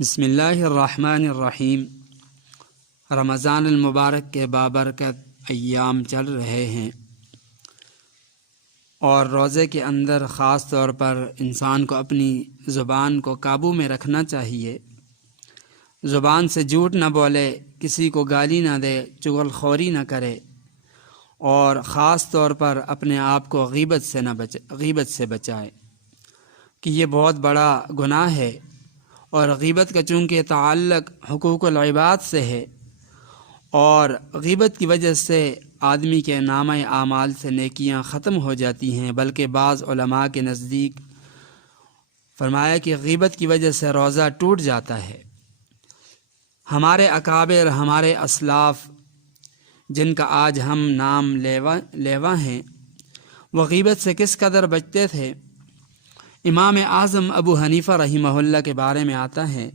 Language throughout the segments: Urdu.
بسم اللہ الرحمن الرحیم۔ رمضان المبارک کے بابرکت ایام چل رہے ہیں اور روزے کے اندر خاص طور پر انسان کو اپنی زبان کو قابو میں رکھنا چاہیے۔ زبان سے جھوٹ نہ بولے، کسی کو گالی نہ دے، چغل خوری نہ کرے، اور خاص طور پر اپنے آپ کو غیبت سے بچائے کہ یہ بہت بڑا گناہ ہے، اور غیبت کا چونکہ تعلق حقوق العباد سے ہے، اور غیبت کی وجہ سے آدمی کے نامہ اعمال سے نیکیاں ختم ہو جاتی ہیں، بلکہ بعض علماء کے نزدیک فرمایا کہ غیبت کی وجہ سے روزہ ٹوٹ جاتا ہے۔ ہمارے اکابر، ہمارے اسلاف جن کا آج ہم نام لیوا ہیں، وہ غیبت سے کس قدر بچتے تھے۔ امام اعظم ابو حنیفہ رحمہ اللہ کے بارے میں آتا ہے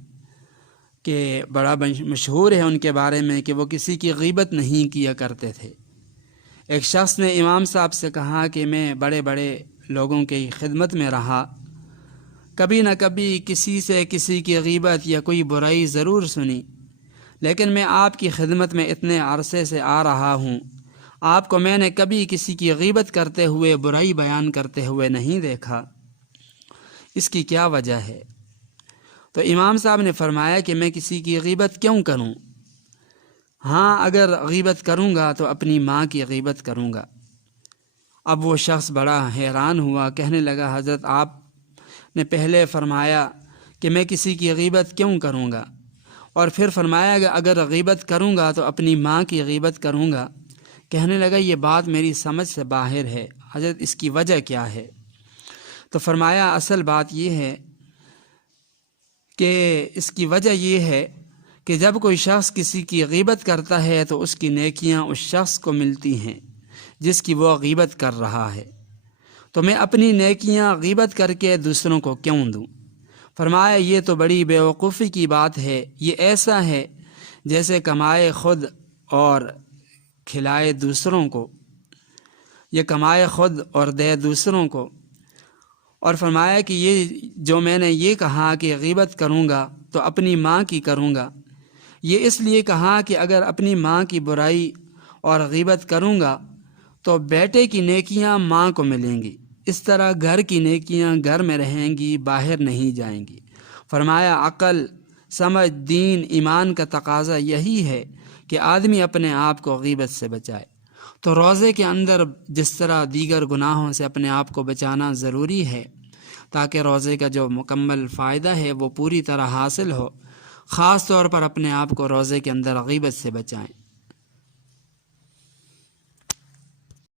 کہ بڑا مشہور ہے ان کے بارے میں کہ وہ کسی کی غیبت نہیں کیا کرتے تھے۔ ایک شخص نے امام صاحب سے کہا کہ میں بڑے بڑے لوگوں کی خدمت میں رہا، کبھی نہ کبھی کسی سے کسی کی غیبت یا کوئی برائی ضرور سنی، لیکن میں آپ کی خدمت میں اتنے عرصے سے آ رہا ہوں، آپ کو میں نے کبھی کسی کی غیبت کرتے ہوئے، برائی بیان کرتے ہوئے نہیں دیکھا، اس کی کیا وجہ ہے؟ تو امام صاحب نے فرمایا کہ میں کسی کی غیبت کیوں کروں؟ ہاں، اگر غیبت کروں گا تو اپنی ماں کی غیبت کروں گا۔ اب وہ شخص بڑا حیران ہوا، کہنے لگا حضرت آپ نے پہلے فرمایا کہ میں کسی کی غیبت کیوں کروں گا، اور پھر فرمایا کہ اگر غیبت کروں گا تو اپنی ماں کی غیبت کروں گا۔ کہنے لگا یہ بات میری سمجھ سے باہر ہے، حضرت اس کی وجہ کیا ہے؟ تو فرمایا اصل بات یہ ہے کہ اس کی وجہ یہ ہے کہ جب کوئی شخص کسی کی غیبت کرتا ہے تو اس کی نیکیاں اس شخص کو ملتی ہیں جس کی وہ غیبت کر رہا ہے، تو میں اپنی نیکیاں غیبت کر کے دوسروں کو کیوں دوں؟ فرمایا یہ تو بڑی بیوقوفی کی بات ہے، یہ ایسا ہے جیسے کمائے خود اور کھلائے دوسروں کو، یہ کمائے خود اور دے دوسروں کو۔ اور فرمایا کہ یہ جو میں نے یہ کہا کہ غیبت کروں گا تو اپنی ماں کی کروں گا، یہ اس لیے کہا کہ اگر اپنی ماں کی برائی اور غیبت کروں گا تو بیٹے کی نیکیاں ماں کو ملیں گی، اس طرح گھر کی نیکیاں گھر میں رہیں گی، باہر نہیں جائیں گی۔ فرمایا عقل، سمجھ، دین، ایمان کا تقاضا یہی ہے کہ آدمی اپنے آپ کو غیبت سے بچائے۔ تو روزے کے اندر جس طرح دیگر گناہوں سے اپنے آپ کو بچانا ضروری ہے تاکہ روزے کا جو مکمل فائدہ ہے وہ پوری طرح حاصل ہو، خاص طور پر اپنے آپ کو روزے کے اندر غیبت سے بچائیں۔